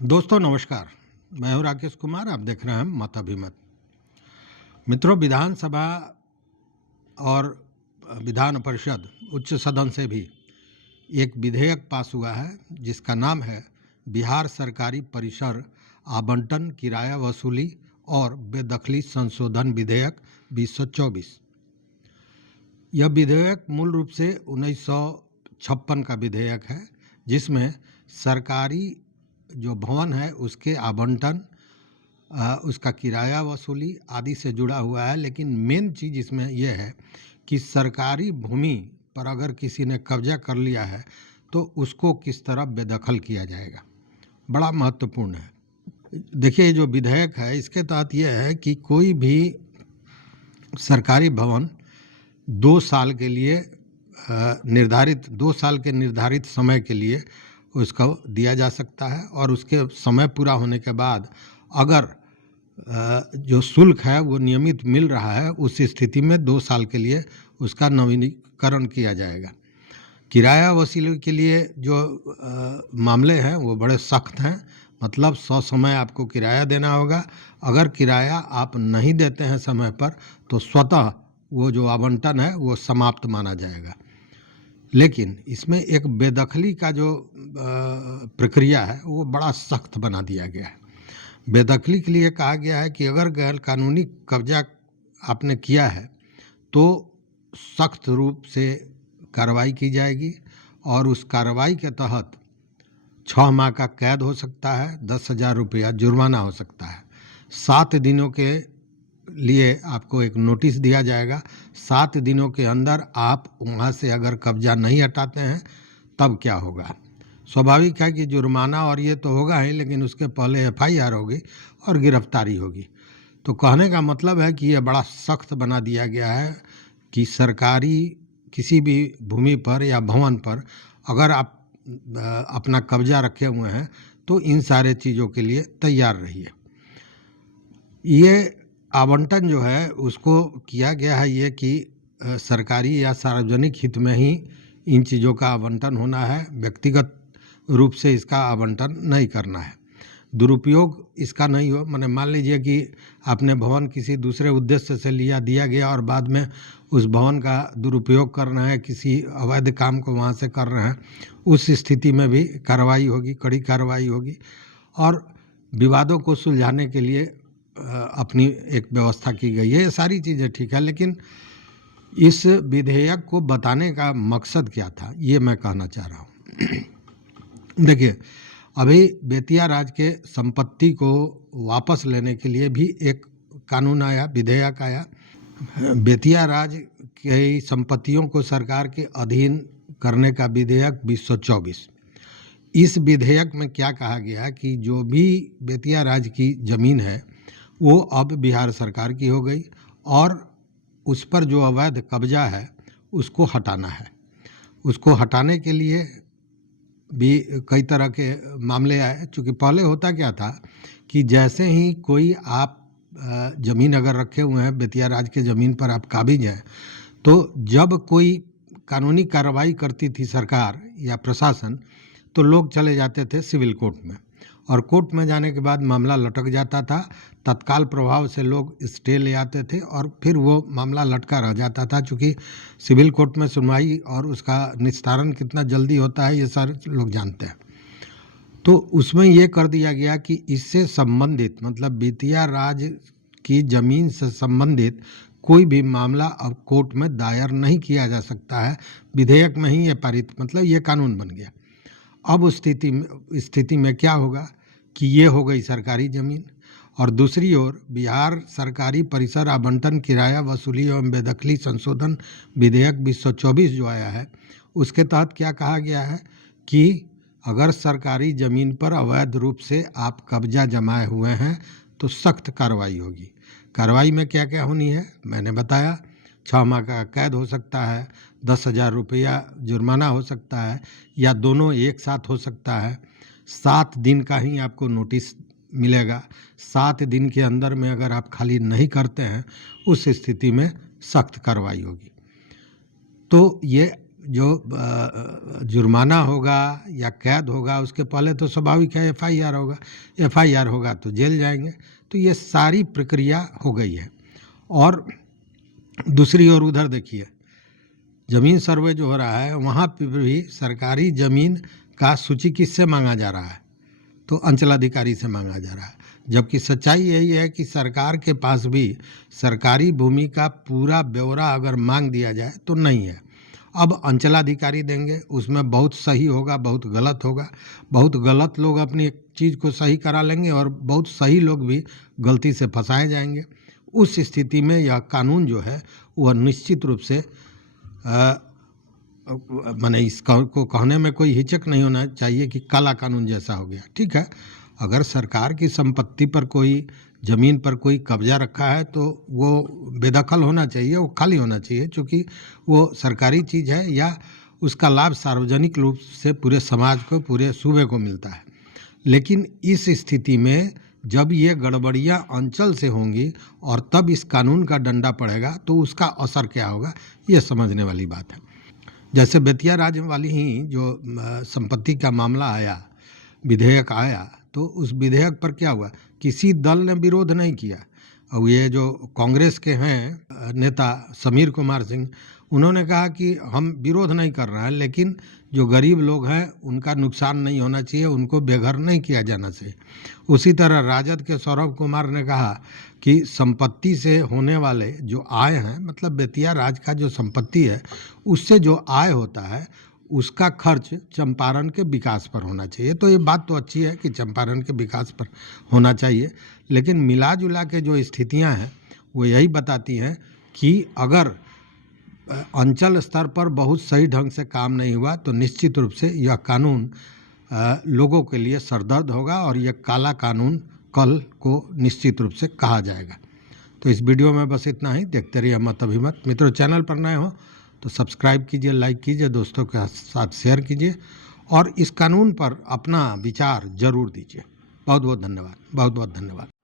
दोस्तों नमस्कार। मैं हूं राकेश कुमार। आप देख रहे हैं मताभिमत। मित्रों, विधानसभा और विधान परिषद उच्च सदन से भी एक विधेयक पास हुआ है जिसका नाम है बिहार सरकारी परिसर आवंटन किराया वसूली और बेदखली संशोधन विधेयक 2024। यह विधेयक मूल रूप से 1956 का विधेयक है जिसमें सरकारी जो भवन है उसके आवंटन, उसका किराया वसूली आदि से जुड़ा हुआ है। लेकिन मेन चीज़ इसमें यह है कि सरकारी भूमि पर अगर किसी ने कब्जा कर लिया है तो उसको किस तरह बेदखल किया जाएगा, बड़ा महत्वपूर्ण है। देखिए, जो विधेयक है इसके तहत यह है कि कोई भी सरकारी भवन 2 साल के लिए निर्धारित 2 साल के निर्धारित समय के लिए उसको दिया जा सकता है और उसके समय पूरा होने के बाद अगर जो शुल्क है वो नियमित मिल रहा है उस स्थिति में 2 साल के लिए उसका नवीनीकरण किया जाएगा। किराया वसूली के लिए जो मामले हैं वो बड़े सख्त हैं। मतलब ससमय आपको किराया देना होगा। अगर किराया आप नहीं देते हैं समय पर तो स्वतः वो जो आवंटन है वो समाप्त माना जाएगा। लेकिन इसमें एक बेदखली का जो प्रक्रिया है वो बड़ा सख्त बना दिया गया है। बेदखली के लिए कहा गया है कि अगर गैर कानूनी कब्जा आपने किया है तो सख्त रूप से कार्रवाई की जाएगी और उस कार्रवाई के तहत 6 माह का कैद हो सकता है, 10,000 रुपया जुर्माना हो सकता है। 7 दिनों के लिए आपको एक नोटिस दिया जाएगा। 7 दिनों के अंदर आप वहाँ से अगर कब्जा नहीं हटाते हैं तब क्या होगा। स्वाभाविक है कि जुर्माना और ये तो होगा ही, लेकिन उसके पहले FIR होगी और गिरफ्तारी होगी। तो कहने का मतलब है कि ये बड़ा सख्त बना दिया गया है कि सरकारी किसी भी भूमि पर या भवन पर अगर आप अपना कब्जा रखे हुए हैं तो इन सारे चीज़ों के लिए तैयार रहिए। ये आवंटन जो है उसको किया गया है ये कि सरकारी या सार्वजनिक हित में ही इन चीज़ों का आवंटन होना है। व्यक्तिगत रूप से इसका आवंटन नहीं करना है। दुरुपयोग इसका नहीं हो। मैंने मान लीजिए कि आपने भवन किसी दूसरे उद्देश्य से दिया गया और बाद में उस भवन का दुरुपयोग कर रहे हैं, किसी अवैध काम को वहाँ से कर रहे हैं, उस स्थिति में भी कार्रवाई होगी, कड़ी कार्रवाई होगी। और विवादों को सुलझाने के लिए अपनी एक व्यवस्था की गई है। ये सारी चीज़ें ठीक है, लेकिन इस विधेयक को बताने का मकसद क्या था ये मैं कहना चाह रहा हूँ। देखिए, अभी बेतिया राज के संपत्ति को वापस लेने के लिए भी एक कानून आया, विधेयक आया। बेतिया राज की संपत्तियों को सरकार के अधीन करने का विधेयक 2024। इस विधेयक में क्या कहा गया कि जो भी बेतिया राज की ज़मीन है वो अब बिहार सरकार की हो गई और उस पर जो अवैध कब्जा है उसको हटाना है। उसको हटाने के लिए भी कई तरह के मामले आए। चूँकि पहले होता क्या था कि जैसे ही कोई आप ज़मीन अगर रखे हुए हैं, बेतिया राज के ज़मीन पर आप काबिज हैं, तो जब कोई कानूनी कार्रवाई करती थी सरकार या प्रशासन तो लोग चले जाते थे सिविल कोर्ट में और कोर्ट में जाने के बाद मामला लटक जाता था। तत्काल प्रभाव से लोग स्टे ले आते थे और फिर वो मामला लटका रह जाता था। चूँकि सिविल कोर्ट में सुनवाई और उसका निस्तारण कितना जल्दी होता है ये सारे लोग जानते हैं। तो उसमें ये कर दिया गया कि इससे संबंधित, मतलब बेतिया राज की ज़मीन से संबंधित कोई भी मामला अब कोर्ट में दायर नहीं किया जा सकता है। विधेयक में ही ये पारित, मतलब ये कानून बन गया। अब उस स्थिति में क्या होगा कि ये हो गई सरकारी ज़मीन और दूसरी ओर बिहार सरकारी परिसर आवंटन किराया वसूली एवं बेदखली संशोधन विधेयक 2024 जो आया है उसके तहत क्या कहा गया है कि अगर सरकारी ज़मीन पर अवैध रूप से आप कब्जा जमाए हुए हैं तो सख्त कार्रवाई होगी। कार्रवाई में क्या क्या होनी है मैंने बताया। 6 माह का कैद हो सकता है, 10,000 रुपया जुर्माना हो सकता है या दोनों एक साथ हो सकता है। 7 दिन का ही आपको नोटिस मिलेगा। 7 दिन के अंदर में अगर आप खाली नहीं करते हैं उस स्थिति में सख्त कार्रवाई होगी। तो ये जो जुर्माना होगा या कैद होगा उसके पहले तो स्वाभाविक है एफआईआर होगा, एफआईआर होगा तो जेल जाएंगे। तो ये सारी प्रक्रिया हो गई है। और दूसरी ओर उधर देखिए, ज़मीन सर्वे जो हो रहा है वहाँ पर भी सरकारी ज़मीन का सूची किससे मांगा जा रहा है? तो अंचलाधिकारी से मांगा जा रहा है, जबकि सच्चाई यही है कि सरकार के पास भी सरकारी भूमि का पूरा ब्यौरा अगर मांग दिया जाए तो नहीं है। अब अंचलाधिकारी देंगे, उसमें बहुत सही होगा, बहुत गलत होगा। बहुत गलत लोग अपनी चीज़ को सही करा लेंगे और बहुत सही लोग भी गलती से फंसाए जाएंगे। उस स्थिति में यह कानून जो है वह निश्चित रूप से माने इसको कहने में कोई हिचक नहीं होना चाहिए कि काला कानून जैसा हो गया। ठीक है, अगर सरकार की संपत्ति पर कोई ज़मीन पर कोई कब्जा रखा है तो वो बेदखल होना चाहिए, वो खाली होना चाहिए, क्योंकि वो सरकारी चीज़ है या उसका लाभ सार्वजनिक रूप से पूरे समाज को, पूरे सूबे को मिलता है। लेकिन इस स्थिति में जब ये गड़बड़ियाँ अंचल से होंगी और तब इस कानून का डंडा पड़ेगा तो उसका असर क्या होगा, ये समझने वाली बात है। जैसे बेतिया राज्य वाली ही जो संपत्ति का मामला आया, विधेयक आया, तो उस विधेयक पर क्या हुआ, किसी दल ने विरोध नहीं किया। और ये जो कांग्रेस के हैं नेता समीर कुमार सिंह, उन्होंने कहा कि हम विरोध नहीं कर रहे हैं, लेकिन जो गरीब लोग हैं उनका नुकसान नहीं होना चाहिए, उनको बेघर नहीं किया जाना चाहिए। उसी तरह राजद के सौरभ कुमार ने कहा कि संपत्ति से होने वाले जो आय हैं, मतलब बेतिया राज का जो संपत्ति है उससे जो आय होता है उसका खर्च चंपारण के विकास पर होना चाहिए। तो ये बात तो अच्छी है कि चंपारण के विकास पर होना चाहिए, लेकिन मिला जुला के जो स्थितियां हैं वो यही बताती हैं कि अगर अंचल स्तर पर बहुत सही ढंग से काम नहीं हुआ तो निश्चित रूप से यह कानून लोगों के लिए सरदर्द होगा और यह काला कानून कल को निश्चित रूप से कहा जाएगा। तो इस वीडियो में बस इतना ही। देखते रहिए मत अभिमत। मित्रों, चैनल पर नए हो तो सब्सक्राइब कीजिए, लाइक कीजिए, दोस्तों के साथ शेयर कीजिए और इस कानून पर अपना विचार जरूर दीजिए। बहुत बहुत धन्यवाद, बहुत बहुत धन्यवाद।